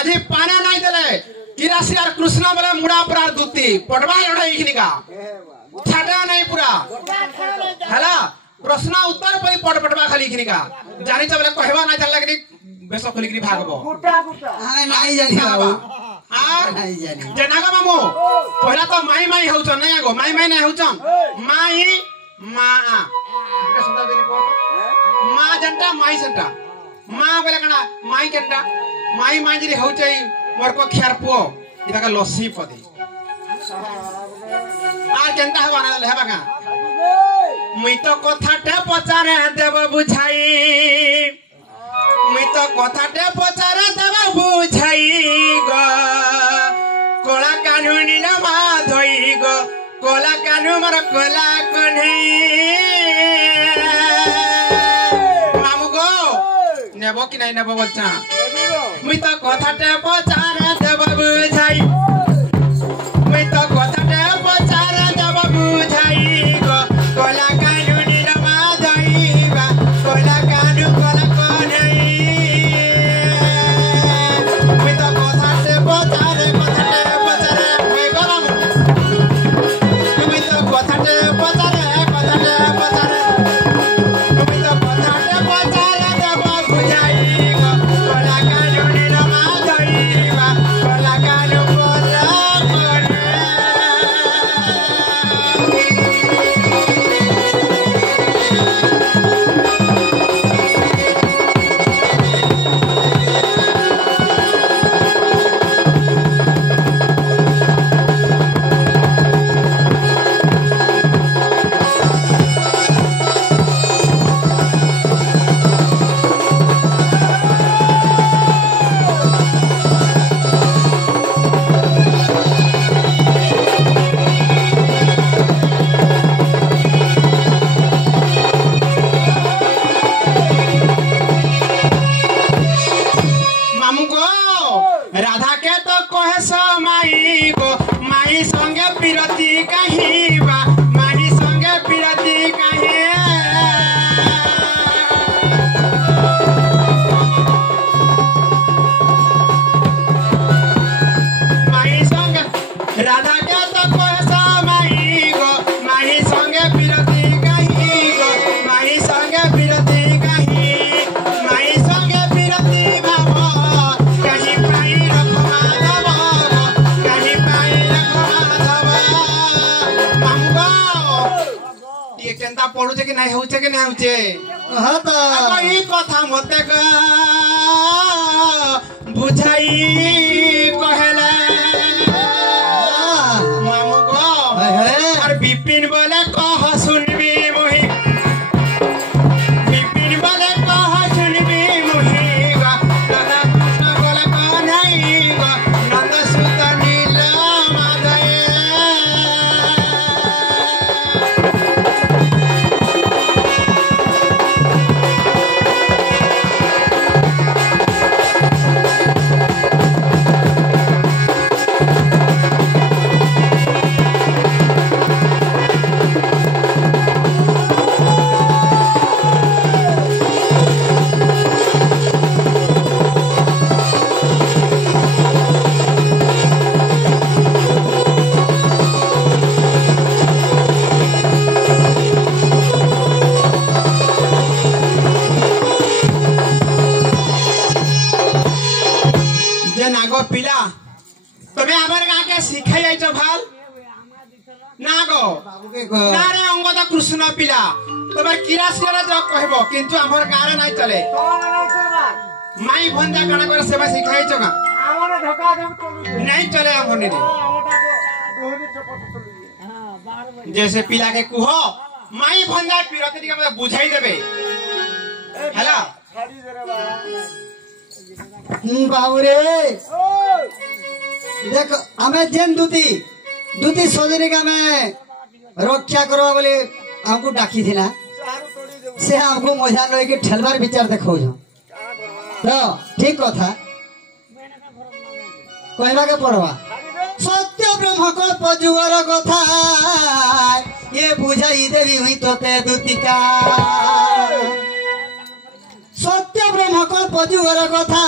माझे पाना नहीं देले किरासी और कृष्ण बोले मुड़ा अपराध दूती पटवा लड़ा इखनिका छाटा नहीं पूरा हला प्रश्न उत्तर पे पटवा खाली इखनिका जानी छ बोले कहबा ना चलला कि बेसो खोली कि भागबो गुटा हां नहीं जानी बाबू हां नहीं जानी जनागा मामू पहला तो माई माई होउछ नहीं आगो माई माई नहीं होउछ माई मा के सुंदर देनी को मा जनता माई संता मा बोले कना माई केनता माई मांजरी होउछ मोर को खेर पो इता का लस्सी पदी आ केनता हवा ना लेबा का मुई तो कथाटे पचारे देव बुझाई मुई तो कथाटे पचारे देव बुझाई गो कोला कानू नीला मा धोई गो कोला कानू मोर कोला कन्हई मामू गो नेबो कि नहीं नेबो बच्चा मुई तो कथाटे पचारे देव बुझाई मुई तो कथाटे पचारे देव बुझाई गो कोला कानू नीला मा धोई बा कोला कानू कोला कन्हई मुई तो कथाटे पचारे होई गरम मुई तो कथाटे पचारे मुई तो कथाटे पचारे देव बुझाई गो कोला कानू नीला मा धोई बा कोला कानू कोला मामू को राधा के तो कहे सो माई को माई संगे पिरती कहीं बा माई संगे पिरती कहीं माई संगे राधा के तो कहे सो माई को माई संगे पिरती कहीं गो माई संगे पिरती कहीं माई संगे पिरती बाबा कहीं पाई रखमा दबा कहीं पाई रखमा दबा मामू ये केनता पडुचे कि नहीं होउचे कि नहीं होउचे कहता कोई कथा मते का बुझाई कहला मामू को और बिपिन बोले कह सुनबी मोहि बिपिन बोले कह सुनबी मोहि गा दादा कृष्ण बोले कन्हई गा नंद सुत नीला माधव नागो पिला तुम्हें आबर गा के सिखाई आइछ भाल नागो ना रे अंग तो कृष्ण पिला तबे किरासिया जो कहबो किंतु हमर गारे नहीं चले माई भंजा काना करे सेवा सिखाई छ का हमर धक्का धम नहीं चले हमर ने जैसे पिला के कुहो माई भंजा पिरती के मतलब बुझाई देबे हला छाड़ी दे रे बाबू रे देख हमें जेन दूती दूती सजरी का मैं रक्षा करवा बोले हमको डाकी थी ना से हमको मजा लगे कि ठेलबार विचार देखो तो ठीक कथा कहला के पड़वा सत्य ब्रह्मकल्प जुगर कथा ये बुझाई देवी हुई तोते दूतिका सत्य ब्रह्मकल्प जुगर कथा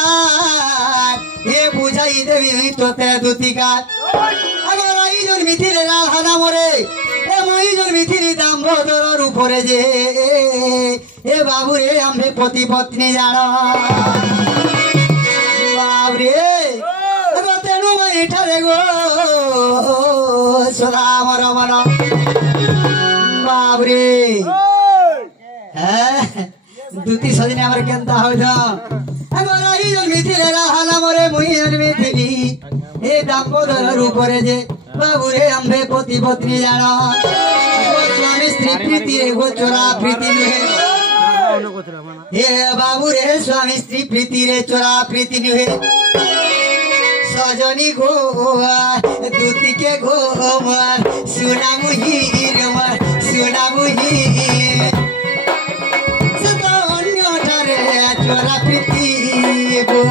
ये कही देवी तोते दुतिका अगर आई जोन मिथिले राधा मोरे ए मई जोन मिथिली दामोदर रूपरे जे ए बाबू रे आम्भे पति पत्नी जान बाबू रे अगर तेनु मई ठारे गो सदा मर मन बाबू रे दुती सजनी हमर केनता हो जा अगर आई जोन मिथिले राधा मोरे मई जोन मिथिली ए दामोदर रूपरे जे बाबू रे आम्भे पति पत्नी जान स्वामी स्त्री प्रीति रे गोचरा प्रीति नुहे हे बाबू रे स्वामी स्त्री प्रीति रे चोरा प्रीति नुहे सजनी गो दूती के गो मार सुना मुही रे मार सुना मुही सत अन्य ठारे चोरा प्रीति गो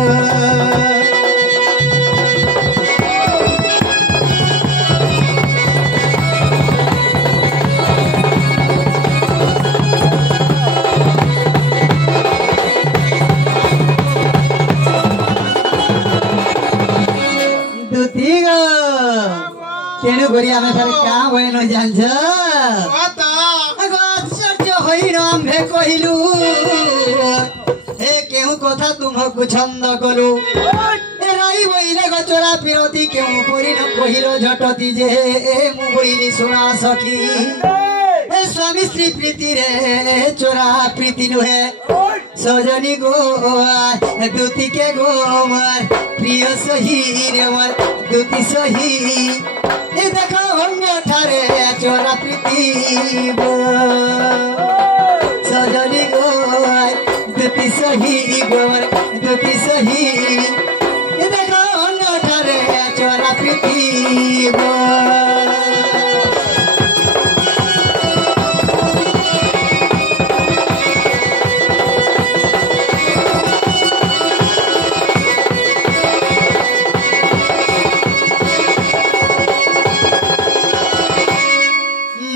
तेणु करी आमे फेर का होइनो जान्छ आश्चर्य होइन आम्भे कहिलु हे केहु कथा तुमको छंद कलु ए राई बइले गचरा पिरती केहु परि न कहिलो झटती जे ए मु बइली सुना सखी ए स्वामी स्त्री प्रीति रे चोरा प्रीति नुहे सजनी गो दूती के गो मार प्रिय सही रे मार दूती सही ए देखो अन्य ठारे चोरा प्रीति गो सजनी गो दूती सही गो मार दूती सही ए देखो अन्य ठारे चोरा प्रीति गो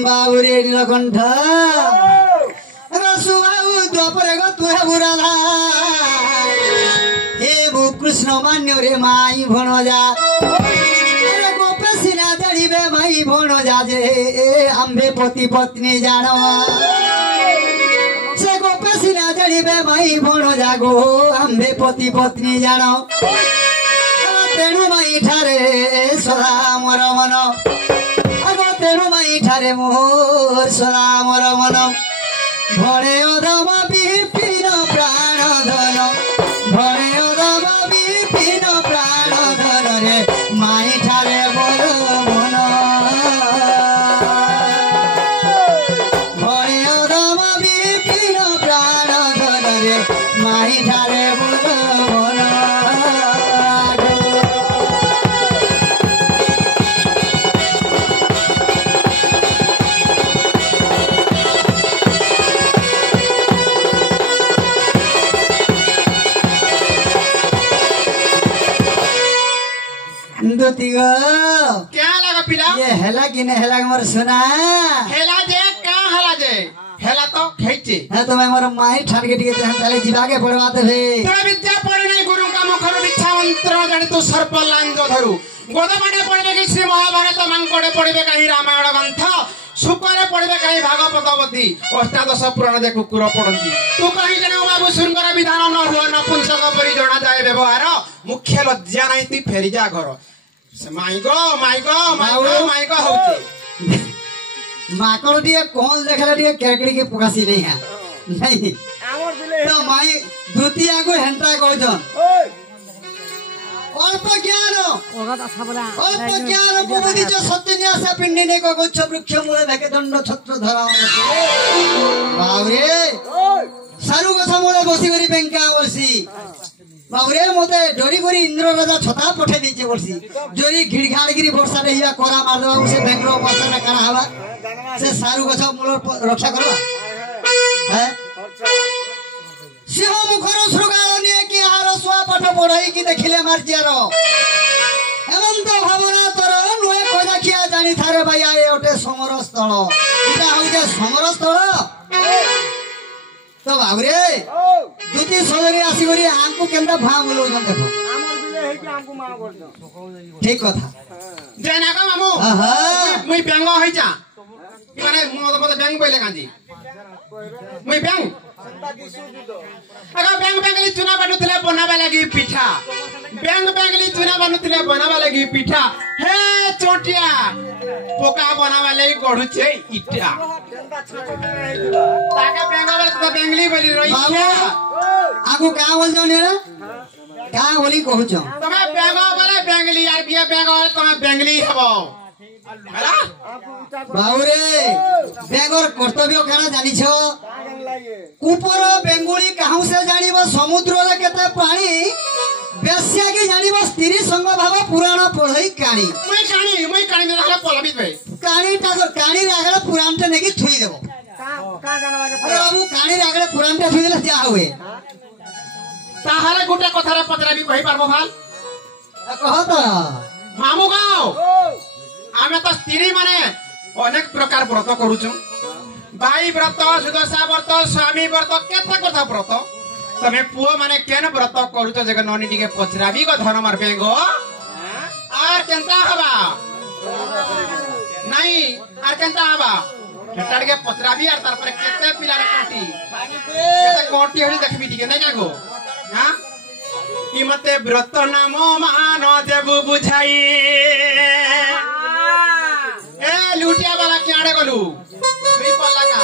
बाबुरे नीलकंठ सुबाबु द्वापरे गो तुहे बुराधा हे भू कृष्ण मान्य रे माई भणजा अरे गोपे सिना दड़िबे माई भणजा जे आम्भे पति पत्नी जान से गोपे सिना दड़िबे माई भणजा गो आम्भे पति पत्नी जान तेणु माई ठारे सदा मोर मन तेणु माई ठारे मोर सदा मोर मन भणे अधम विपिन प्राण धन भणे अधम विपिन प्राण धन रे माई ठारे मोर मन भणे अधम विपिन प्राण धन रे माई ठारे मोर मन क्या लगा पिला ये हेला कि नहीं हेला मोर सुना हेला जे का हेला जे हेला तो खेचे है तो मैं मोर माई ठान के टिके ताले जीवागे पढ़वा देबे तोरा विद्या पढ़े नहीं गुरु का मुखर इच्छा मंत्र जानि तू सर्प लांज धरु गोदमाडे पढ़बे कि श्री महाभारत मांकड़े पढ़बे कहीं रामायण ग्रंथ सुकरे पढ़बे कहीं भागवत बद्धी अष्टादश पुराण जे कुकुर पढ़ंती तू कहीं जने बाबू सुंदर विधान न हो नपुंसक परि जणा जाय व्यवहार मुख्य लज्जा नहीं ती फेरी जा घर से माइको होती माकड़ दिए कौन देखला दिए केकड़ी के पुकासी नहीं है नहीं तो माई द्वितीय को हेंटा कहजन अल्प ज्ञान बुद्धि जो सत्यन्यास पिंडिने को गुच्छ वृक्ष मूले भेके दंड छत्र धरा बाबरे सारू गछ मूले बसी करी बेंका बसी बाबरे मते डोरी करी इंद्र राजा छता पठे दीचे बसी जोरी घिड़घाड़ गिरी वर्षा रहिया कोरा मार देबा से बेंगरो वर्षा ना करा हवा से सारू गछ मूल रक्षा करबा है सिंह मुखर श्रुगाल निये कि आहार सुआ पाठ पढ़ाई कि देखिले मार्जियार हेमंत भावना तोर नुहे कोजा खिया जानी थारे भाई आए ओटे समर स्थल इटा होजे समर स्थल तो बाबरे दुती सजरी आसी करी आंकु केंदा भा बोलो जन देखो ঠিক কথা যে না গো মামু আহা। মুই ব্যাঙ্গ হইছা মানে মতে ব্যাঙ্গ বইলে কাঁদি মুই ব্যাঙ্গ আগে ব্যাঙ্গ ব্যাঙ্গলি চুনা বানুଥିଲେ বনাবা লাগি পিঠা ব্যাঙ্গ ব্যাঙ্গলি চুনা বানুଥିଲେ বনাবা লাগি পিঠা হে চটিয়া পোকা বনাবা লাগি গড়ুছে ইটা তাকে ব্যাঙ্গ বলে তো ব্যাঙ্গলি বলি বাবু রইছে আগু কাঁ বলছ নে কাঁ বলি কହୁଛ তুমি ব্যাঙ্গ বলে ব্যাঙ্গলি আর বিয়ে ব্যাঙ্গ বলে তুমি ব্যাঙ্গলি হব হেলা বাবুরে বেগর কর্তব্য কানা জানিছ কুপর বেঙ্গুলি কাহু সে জানিব সমুদ্রে কেতে পানি বেশ্যা কি জানিব স্ত্রী সঙ্গ ভাব পুরাণ পড়ই কানি মুই কানি দেখালে পলাবি ভাই কানি আগড়ে পুরাণটা নেকি থুই দেব আরে বাবু কানি আগড়ে পুরাণটা থুই দিলে যা হুয়ে তাহলে গোটে কথারে পচরাবি কই পারবো ভাল কহ তো মামু গাও আমি তো স্ত্রী মানে অনেক প্রকার ব্রত করুছু ভাই ব্রত সুদশা ব্রত স্বামী ব্রত কেতে কথা ব্রত তুমি পুଅ মানে কেন ব্রত করুছ যে ননি টিকে পচরাবি গো ধন মারবে গো আর কেনতা হবা নাই আর কেনতা হবা সেটা টিকে পচরাবি আর তারপরে কেতে পিলার কোটি হলি দেখবি টিকে নাই গো হ্যাঁ ই মতে ব্রত নাম মান দেবু বুঝাই এ লুটিয়া বালা কিয়াড়ে গলু তুই পল্লা কা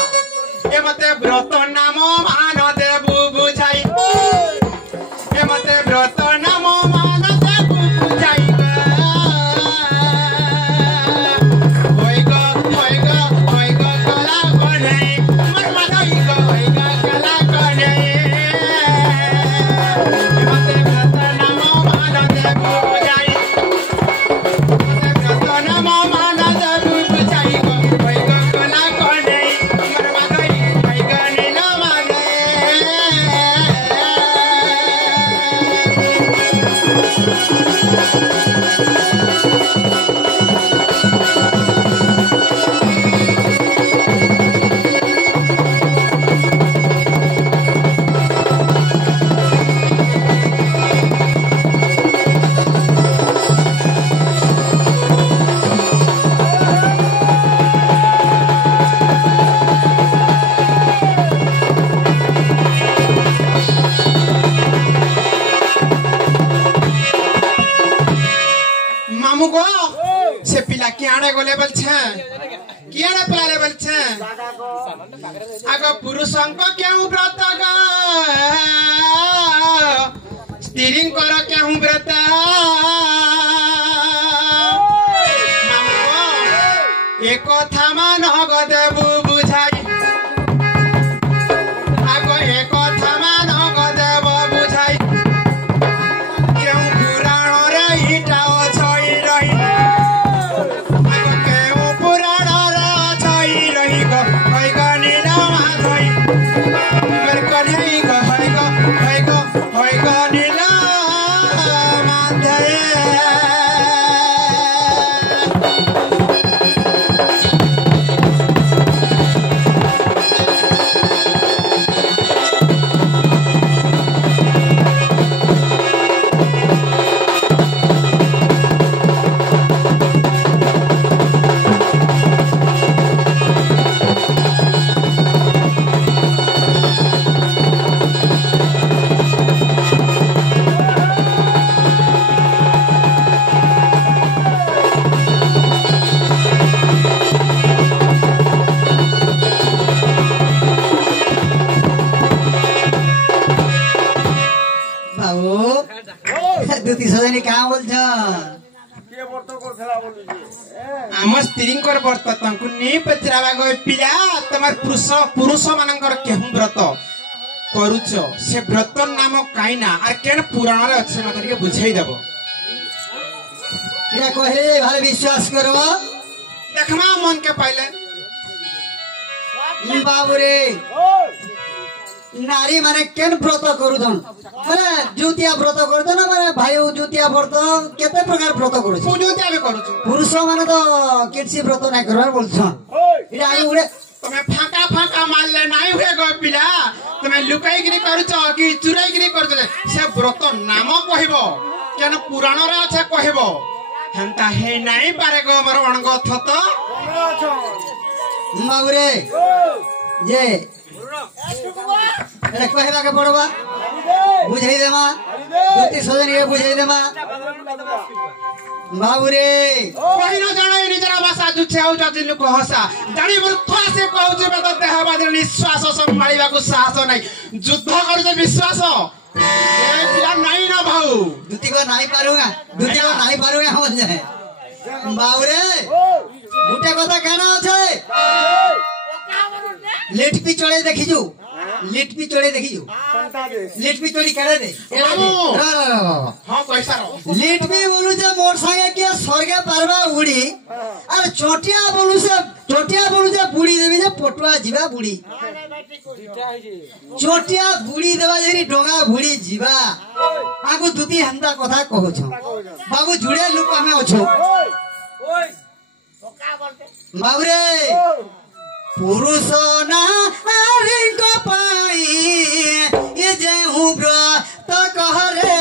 এ মতে ব্রত নাম মান দেবু বুঝাই এ মতে ব্রত নাম মান দেবু বুঝাই ওই গো কলা কনাই মন মাদই গো ওই গো কলা কনাই এ মতে ব্রত নাম মান দেবু বুঝাই মামু গো সে পিলা কিয়াড়ে গলে বলছে কিয়াড়ে পিলারে বলছে আগ পুরুষঙ্ক কেউ ব্রত গো স্ত্রীঙ্কর কেউ ব্রত মামু গো এ কথা মান গো দেবু বুঝাই আগ এ কথা মান গো দেব বুঝাই কেউ পুরাণরে ইটা অছই রহি কেউ পুরাণরে অছই রহি গো হই গো নীল মাধই মের কন্হই গো হই গো নীল মাধই বাবু দুতি সজানি কাঁ বলছ ଆମ ସ୍ତ୍ରୀଙ୍କର ବ୍ରତ ତାଙ୍କୁ ନେଇ ପଚରାବା ଗଏ ପିଲା ତମର ପୁରୁଷ ମାନଙ୍କର କେଉଁ ବ୍ରତ କରୁଛ ସେ ବ୍ରତ ନାମ କାଇଁ ନା আর কেন পুরাণরে আছে মতে ଟିକେ বুঝাই দেব এটা কহে ভালো বিশ্বাস করব দেখমা মন কে পাইলে বাবুরে নারী মানে কেন ব্রত করুদন মানে জুতিয়া ব্রত করুদন মানে ভাই জুতিয়া ব্রত কেতে প্রকার ব্রত করুছ পুজোতে আমি করুছু পুরুষ মানে তো কিছু ব্রত নাই করবার বলছন এটা আগে উড়ে তুমি ফাঁকা ফাঁকা মারলে নাই হুয়ে গো পিলা তুমি লুকাইগিরি করুছ কি চুরাইগিরি করছ সে ব্রত নাম কহিব কেন পুরাণ রে আছে কহিব হেন্তা হে নাই পারে গো আমার অণগ থত বাবুরে যে এটা কহিবা কে পড়বা বুঝাই দেমা দুটি সজনী কে বুঝাই দেমা বাবুরে কহিনো জানাই নিজের ভাষা জুছে আউ জাতি লোক হসা জানি মূর্খ আসে কହୁଛି বে তো দেহ বাজରେ ନିଶ୍ୱାସ ସମ୍ଭାଳିବାକୁ ସାହସ ନାହିଁ ଯୁଦ୍ଧ କରୁଛେ ବିଶ୍ୱାସ ଏ ପିଲା ନାହିଁ ନା ଭାଉ দুটি को नहीं पारूंगा हम जाए बाबुरे गोटे কথা কেন আছে लेट पी चढ़े देखिजु लेट पी चढ़े देखिजु लेट पी चढ़ी करे दे हां पैसा रो लेट पी बोलू जे मोर संगे के स्वर्गे पारबा उड़ी और चोटिया बोलू जे बुड़ी देबी जे पटुआ जीवा बुड़ी चोटिया बुड़ी देबा जेरी डोंगा बुड़ी जीवा आगु दुती हंदा कथा कहू छ बाबू जुड़े लोक हमें अछो बाबूरे पुरुष नारी को पाई ये जेहू व्रत कहरे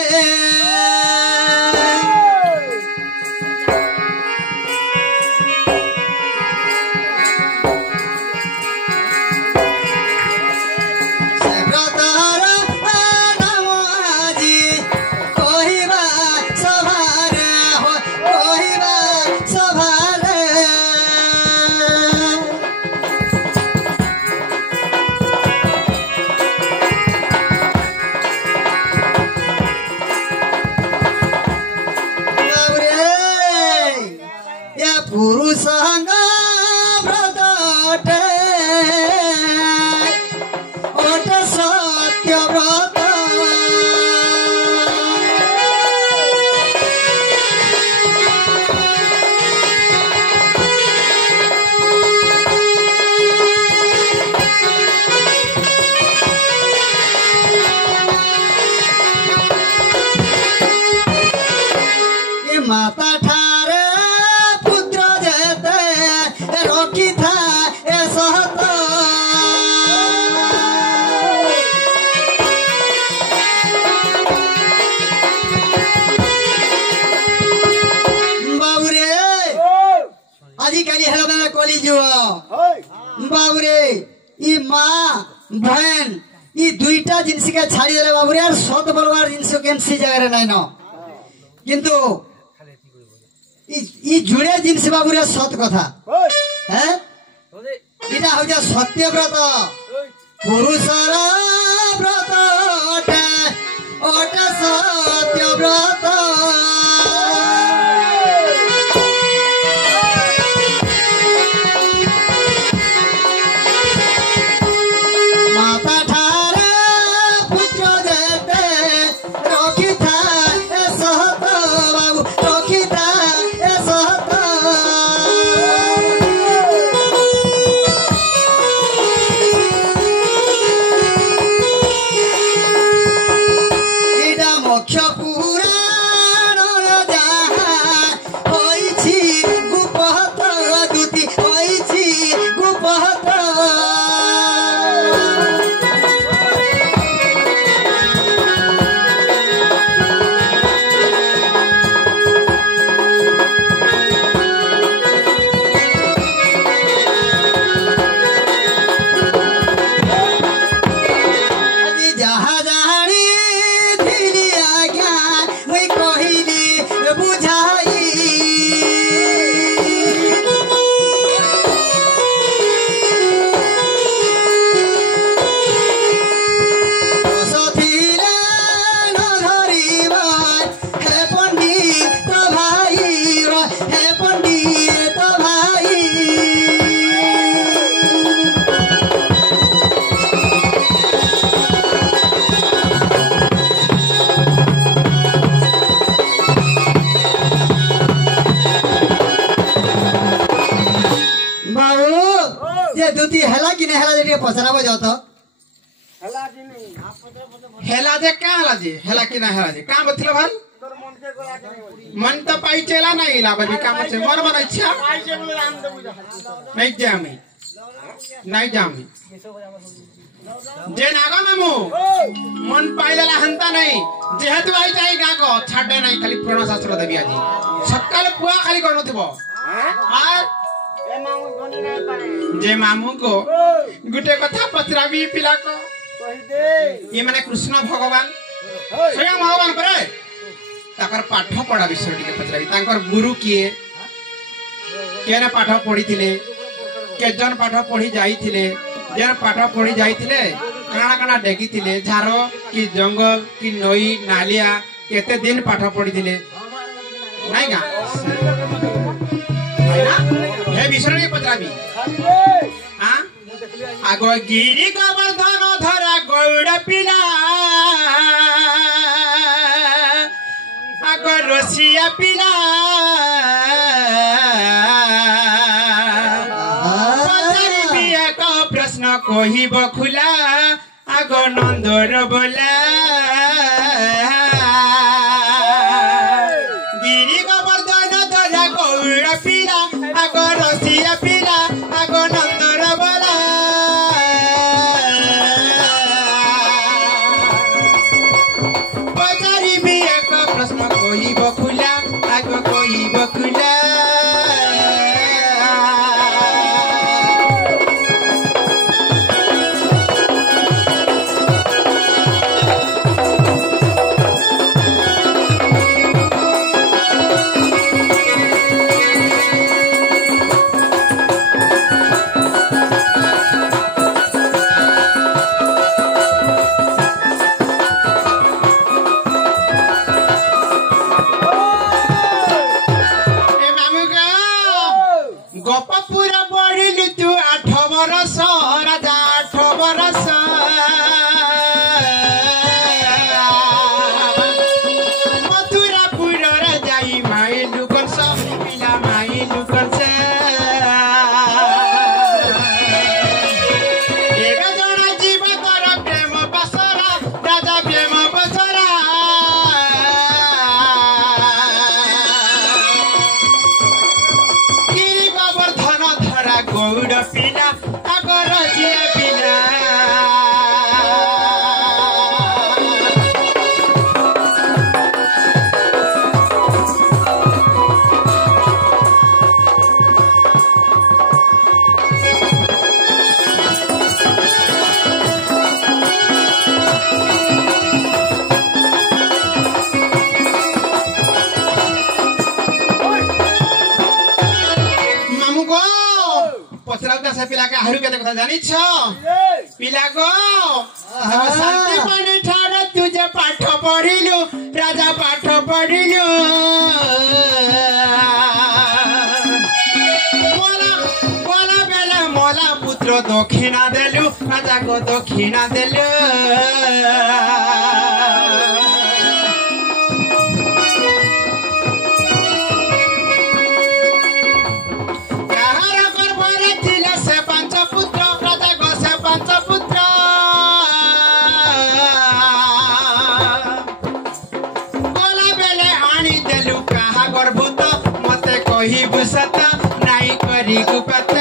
से व्रतर नाम आजी कहिबा सभारे हो कहिबा सभारे पुरुषांग व्रत ओट सत्य व्रत माता ठारे पुत्र जेते रोकी था ए सहत बाबूरे आजिकाली हेला कली जुग बाबूरे ई माँ बहन ई दुईटा जिनस के छाड़ी देले बाबूरे यार सत बोलवार जिनस केमसी जगह नहीं न किंतु ई जुड़े जिनस बाबूरे सत कथा हैं इटा हो जा सत्य व्रत पुरुषर व्रत ओट सत्य व्रत माता ठारे पुत्र जेते रखी था ए सहत बाबू रखी था ए सहत इडा मोक्ष पुराण जहा होइछि गुपहत दूती होइछि गुपहत আজি যাহা জানি ধীরে আজ্ঞা মুই কহিলি বুঝাই সথিলে ন ধরিবার হে পণ্ডিত ভাই হে পণ্ডিত ভাই बाबू ये दुती हेला कि नहीं हेला जे पचराबो जत हेला जे का हला जे हेला कि ना हेला जे का बतले भाई मन तो पाई चला नहीं ला बबी का मचे मन मन इच्छा नहीं जामी जे नागा मामू मन पाइला हंता नहीं जेहेतु आई जाई गा को छाडे नहीं खाली पुराण शास्त्र देबी आज सकाल पुआ खाली करनो थिबो हां जे मामू को गुटे कथा पचराबी पिला को कहि दे ये माने कृष्ण भगवान स्वयं भगवान करे ताकर पाठ पढ़ा विषय टिके पचराबी ताकर गुरु किए केने पाठ पढ़ी थिले के जन पाठ पढ़ी जाई थिले जन पाठ पढ़ी जाई थिले काना काना डेगी थिले झारो कि जंगल कि नई नालिया केते दिन पाठ पढ़ी थिले नहीं गा हैना हे विषय टिके पचराबी हां आगो गिरी गोवर्धन धरा गौड़ पिला आगो रसिया पिला प्रश्न कही बखुला आग नंदर बोला गिरी गोवर्धन धरा गौड़ पिला आग रसिया पिला आग नंदर बोला पचारि भी एक प्रश्न कही बखुला आग कही बखुला गपपुरा बढ़िलु तू 8 बरस राजा 8 बरस मथुरापुर जाई माइलु कंस पिला माइलु कंस एबे जण जीव कर प्रेम बसरा राजा प्रेम बसरा गौड़ पिला आगर जिया पिला मामू को पचराउता से पिला के आहुरी केते कथा जानि छ पिला को शांति पानी ठाड़ तुझे पाठ पढ़िलु राजा पाठ पढ़िलु बोला बेले मोला पुत्र दक्षिणा देलु राजा को दक्षिणा देलु कही बुसत नाई करी गुपत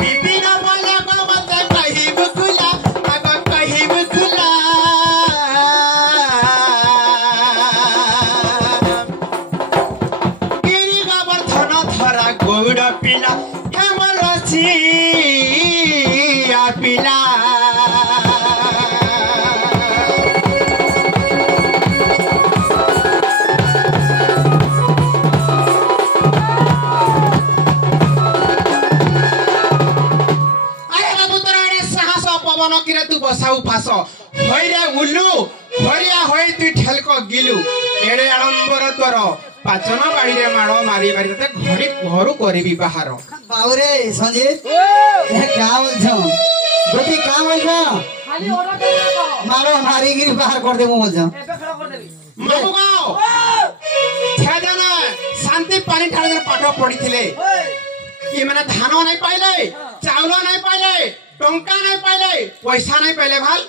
विपिन बोले गो मत कही बुकुला आग कही बुकुला गिरी गोवर्धन धरा गौड़ पिला हेम रसिया पिला पवन किरे तू बसाऊ फास होइरे उल्लू हरिया होई तू ठेलको गिलु एडे आडंबर तोर पाचन बाड़ी रे मारो मारी मारी तते घड़ी घरु करबी बाहर बाउरे संजीत ए क्या बोलछो गोटी का बोलछो खाली ओरा के मारो मारी गिरी बाहर कर देबो बोलछो एबे खड़ा कर देबी मामू गाओ छेदना शांति पानी ठाड़े पाठ पढ़ी थिले कि माने धान नहीं पाइले चावल नहीं पाइले टंका नहीं पाइले पैसा नहीं पाइले भाल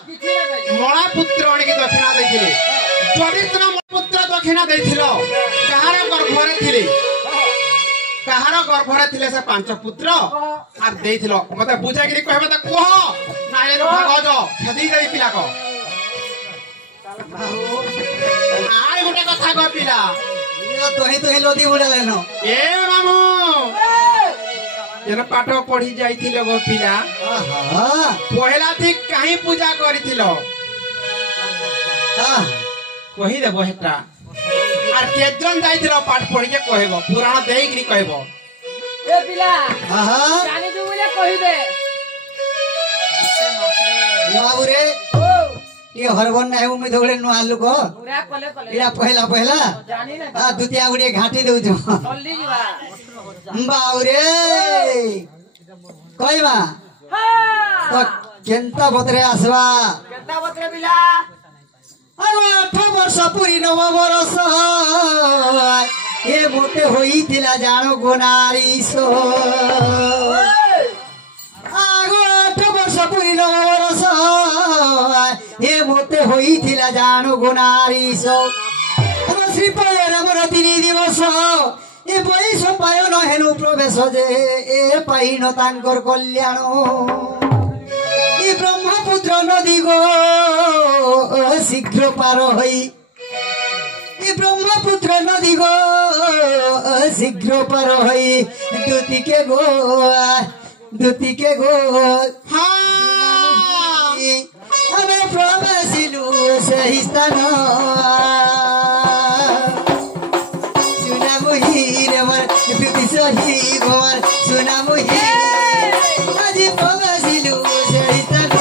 मळा पुत्र अणिके दक्षिणा दैथिले जदि तुम पुत्र दक्षिणा दैथिलो कहार गर्भरे थिले କାହାର ଗର୍ଭରେ ଥିଲେ ସେ 5 ପୁତ୍ର আর ଦେଇଥିଲ ମତେ ବୁଝାଇକିରି କହିବେ ତ କୁହ ନାଇରେ ଭାଗଜ ଖେଦି ଦେଇ ପିଲାକ আর ଗୋଟେ କଥା କହ ପିଲା ତୋହି ଲଦି ବୁଡାଲେନ ଏ ମାମୁ ଯେନ ପାଠ ପଢି ଯାଇଥିଲ ଗো ପିଲା ପହିଲା ଠିକ କାହିଁ ପୂଜା କରିଥିଲ କହିଦେବ ହେଟା আর কেজন যাইছিল পাঠ পড়িকে কহিব পুরাণ দেইকিনি কহিব এ পিলা জানি তু বলে কহিবে বাবুরে ও ये हरबन नाही उम्मीद होले नु आलू को পুরা কলে কলে इला पहला জানি না आ दुतिया गुड़िए घाटी देउ जो জলদি যা बाबुरे कहिबा হ্যাঁ तो केंता बतरे आसबा কেতা বতরে পিলা आगो 8 वर्ष पूरी 9 वर्ष ए मोटे होईतिला जानो गोनारीसो आगो 8 वर्ष पूरी 9 वर्ष ए मोटे होईतिला जानो गोनारीसो अब श्रीपयर मोर 3 दिवस ए बयस पायन हेनु प्रवेश जे ए पाइन तांकर कल्याण ए ब्रह्मपुत्र नदी गो शीघ्र पार हई ए ब्रह्मपुत्र नदी गो शीघ्र पार हई दूती के गो हमें प्रवेशिलु सही स्थान सुना मुहीर वर दूती सही गोर सुना मुहीर आज प्रवेशिलु सही स्थान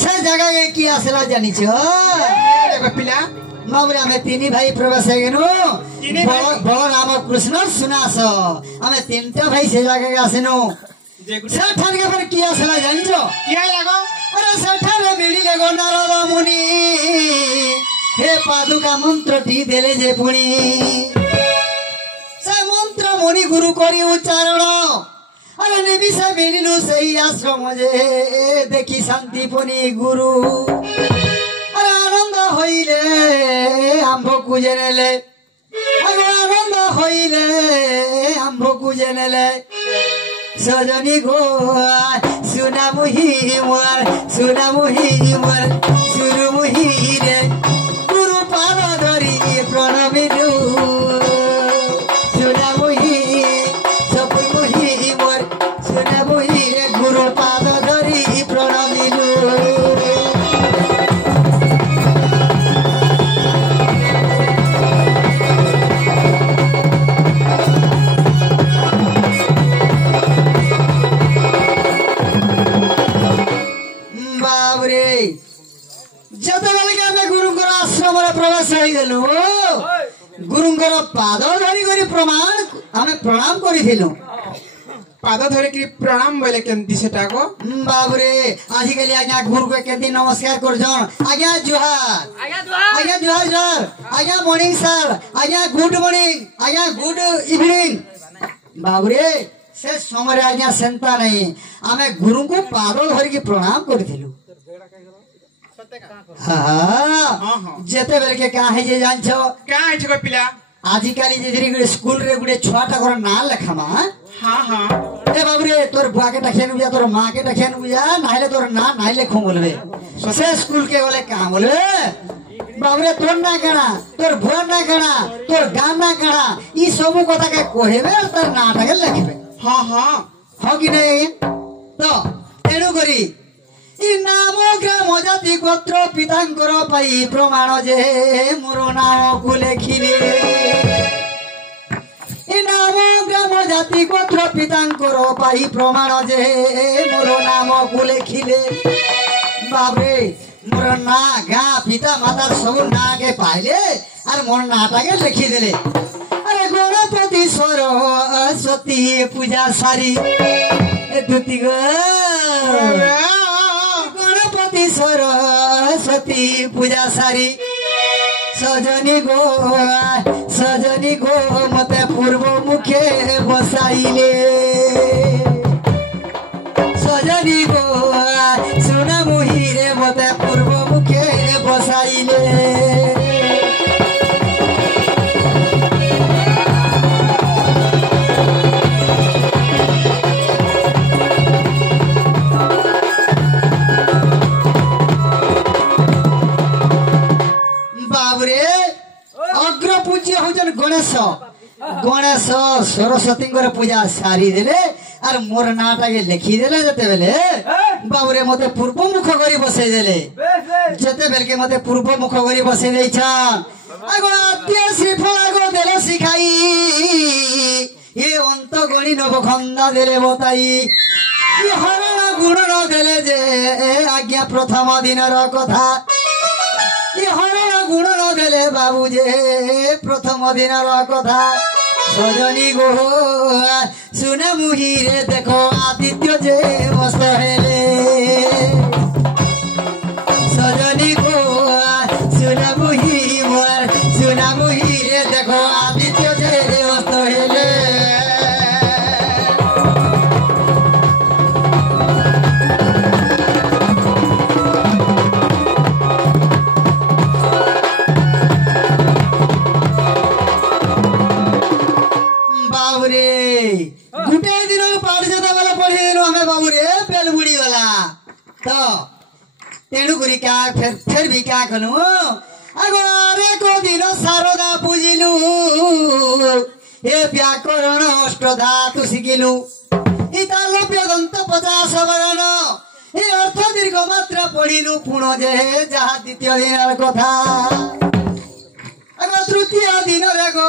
से जगह ये की आसला जानी छो पिला मामरे हमें 3 भाई प्रवेश हेगनु बड़ नाम कृष्ण सुनास हमें 3टा भाई से जगह आसेनु से ठान के पर की आसला जानी छो किया लागो अरे सेठारे मिली ले गो नारद मुनि हे पादुका मंत्र टी देले जे पुणी से मंत्र मुनि गुरु करी उच्चारण अरे निमिषे मिलिलु सही आश्रम जे देखी शांति पुनि गुरु अरे आनंद होइले आंभ कुजेनेले अरे आनंद होइले आंभ कुजेनेले सजनी गो सुना मुही मोर सुरु मुही रे गुरु पाद धरी प्रणमिलु सुना मुही सपुर मुही मोर सुना मुही रे गुरु पाद धरी प्रणमिलु बाबरे जतबेले के हमें गुरुंकर आश्रम रे प्रवेश होई गेलु गुरुंकर पाद धरी करी हमें प्रणाम करिथिलु पाद धरे की प्रणाम बोले केंती सेटा को बाबरे आजिकली आज्ञा गुरु को केंती नमस्कार करजन आज्ञा जोहार आज्ञा जोहार सर आज्ञा मॉर्निंग सर आज्ञा गुड मॉर्निंग आज्ञा गुड इवनिंग बाबरे से समय आज्ञा सेंता नहीं हमें गुरु को पाद धरी की प्रणाम करिथिलु हाँ जेते बेले के का है जे जानछो क्या है छको पिला आजिकली जे स्कूल रे गुडे छुआटा कर ना लेखामा हाँ हाँ ए बाबरे तोर बुआ के टखेन बुझा तोर माँ के टखेन बुझा नाइले तोर ना नाइले खो बोलबे से स्कूल के बोले का बोलबे बाबरे तोर ना कणा तोर बुआ ना कणा तोर गाम ना कणा ई सब कथा के कहेबे और तोर नाटक लिखबे हाँ हाँ हो कि नहीं तो एनु करी इ नाम ग्राम जाति गोत्र पितांकर पाई प्रमाण जे मोर नाम को लेखिले इ नाम ग्राम जाति गोत्र पितांकर पाई प्रमाण जे मोर नाम को लेखिले बाबरे मोर ना गा पिता माता सब ना के पाइले और मोर नाटा के लिखि देले अरे गणपति सरस्वती पूजा सारी दूती गो गणपति सरस्वती রাতি পূজা সারি সজনী গো মতে পূর্ব মুখে বসাইলে সজনী গো সোনা মুহিরে মতে পূর্ব মুখে বসাইলে बाबरे अग्र पूज्य होजन गणेश गणेश सरस्वती पूजा सारी देले आर मोर नाटा के लिखी देले जते बेले बाबरे मते पूर्व मुख करी बसै देले जते बेल के मते पूर्व मुख करी बसै दै छ आगो अत्य श्रीफल आगो देले सिखाई ये अंत गणी नव खंदा देले बताई ये हरण गुण न देले जे आज्ञा प्रथम दिन र कथा हरण गुण न देले बाबू जे प्रथम दिन कथा सजनी गो सुना मुहिरे देखो आदित्य जे मस्त हेले सजनी गो सुना मुहिरे देखो आदित्य जे मस्त हेले गुटे दिन पाठशाला वाला पढ़ी दिनो हमें बाबू रे बेल बुड़ी वाला तो तेणु करी क्या फिर भी क्या कनु आगो अरे को दिन शारदा पूजिलु ए व्याकरण अष्ट धातु शिखिलु इता लभ्य दंत 50 वर्ण ए अर्थ दीर्घ मात्रा पढ़िलु पुण जे जहा द्वितीय दिन कथा आगो तृतीय दिन रे गो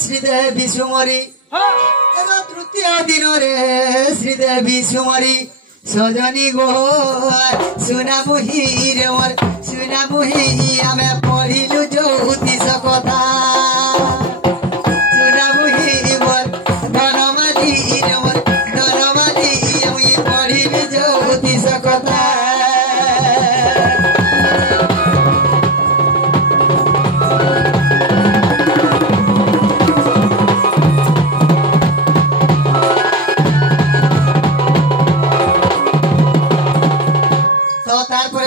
श्रीदेवी सुमरी तृतीय दिन रे श्रीदेवी सुमरी सजनी गो सुना मुही रे मोर सुना मुही आमे पढ़िलु ज्योतिष कथा सुना मुही मोर धनमाली रे मोर धनमाली मुई पढ़िलु ज्योतिष कथा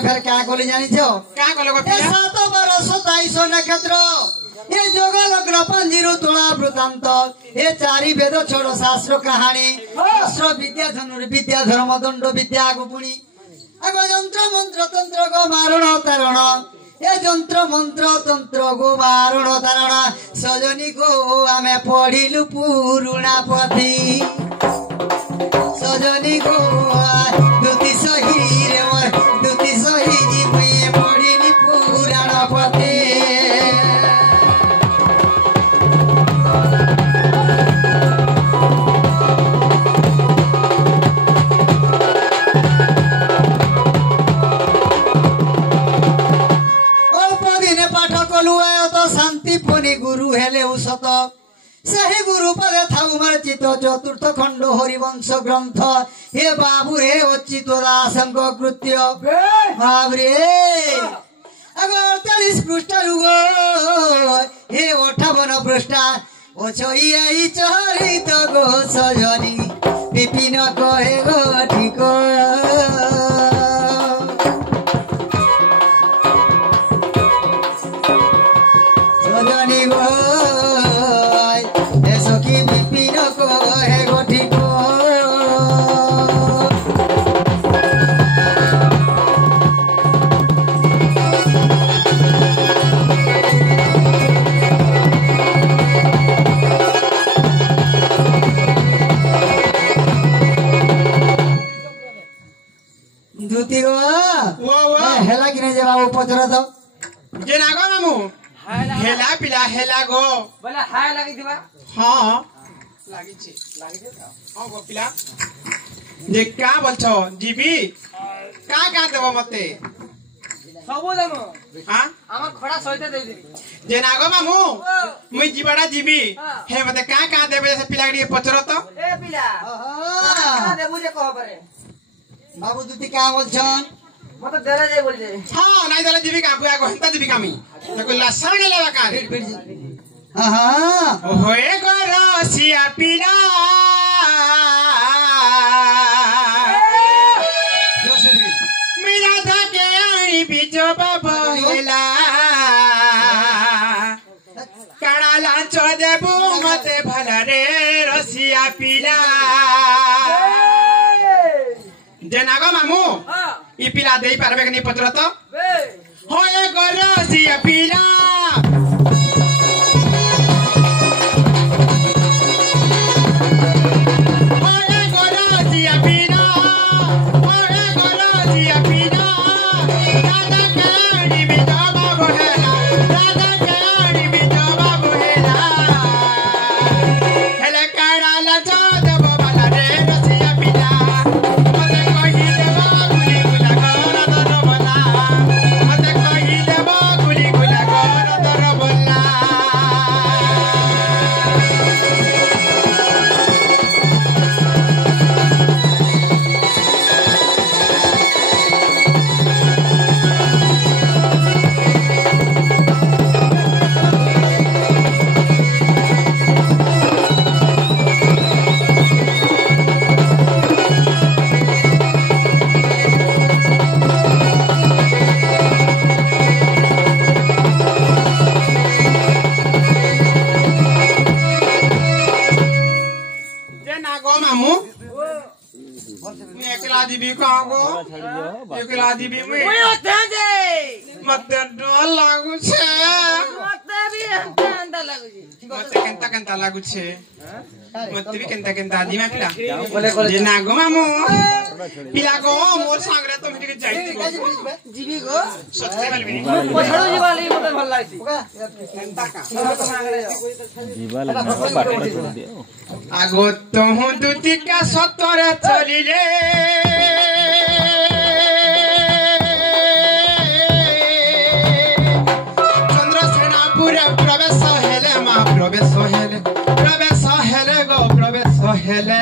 फिर क्या कली जानी छो क्या कलो ए 7 बरस 27 नक्षत्र ए जोग लग्न पंजीरु तुला वृत्तांत ए 4 वेद छोड़ शास्त्र कहानी अस्त्र विद्या धनुर विद्या धर्म दंड विद्या गुपुणी आगो यंत्र मंत्र तंत्र गो मारण तारण ए यंत्र मंत्र तंत्र गो मारण तारण सजनी गो आमे पढ़िलु पुरुणा पथी सजनी गो दुति सही रे मोर दुति सही मुई पढ़िली पुराण पते अल्प दिने पाठ कलु तो शांति फनी गुरु हेले उषत सही गुरु पदे थाउ चित चतुर्थ खंड हरिवंश ग्रंथ हे बाबू हे अच्युत दासंग कृत्य बाबरे अगो 48 पृष्ठ रुगो हे 58 पृष्ठ ओछई चरित गो सजनी विपिन कहे गो ठीक सजनी गो सखी विपिन कहे गो ठीक दुती गो हेला कि नहीं बाबू पचरा तो जे नागो मामू हेला पिला हेला गो बोला हाय लागी दिबा हाँ लागी छी हाँ गो पिला जे क्या बोलछो जीबी का देबो मते सबो दमो हाँ आमा खड़ा सहित दे दिली जे नागो मामू मुई जीवाड़ा जीबी हे मते का देबे से पिला के पचरो तो ए पिला का देबु जे कह परे बाबू दुती क्या बोलछन मत देले जाय बोल जे हां नाही देले जीविका को आगो हंता जीविका मी तो लसन गेले का हाँ होए गो रसिया पीला मेरा धके आनी बिचो बबहेला काणाला चोदेबू मते भला रे रसिया पीला जेनागो मामू ई पीला देई पारबे कि पत्र तो होए गो रसिया पीला एकला दिबी में मते डर लागु छे मते भी अंदा लागु छी मते केंता लागु छे मते भी केंता दिमा पिला जे नागो मामू पिला गो मोर सांगरे तो मिटे जाई जीवी गो सत्य बोलबी पछड़ो जीवाली मते भल लागती केंता का जीवाला बाटे छोड़ दियो आगो तोहू दुती का सतरे चलिले प्रवेश हेले गो प्रवेश हेले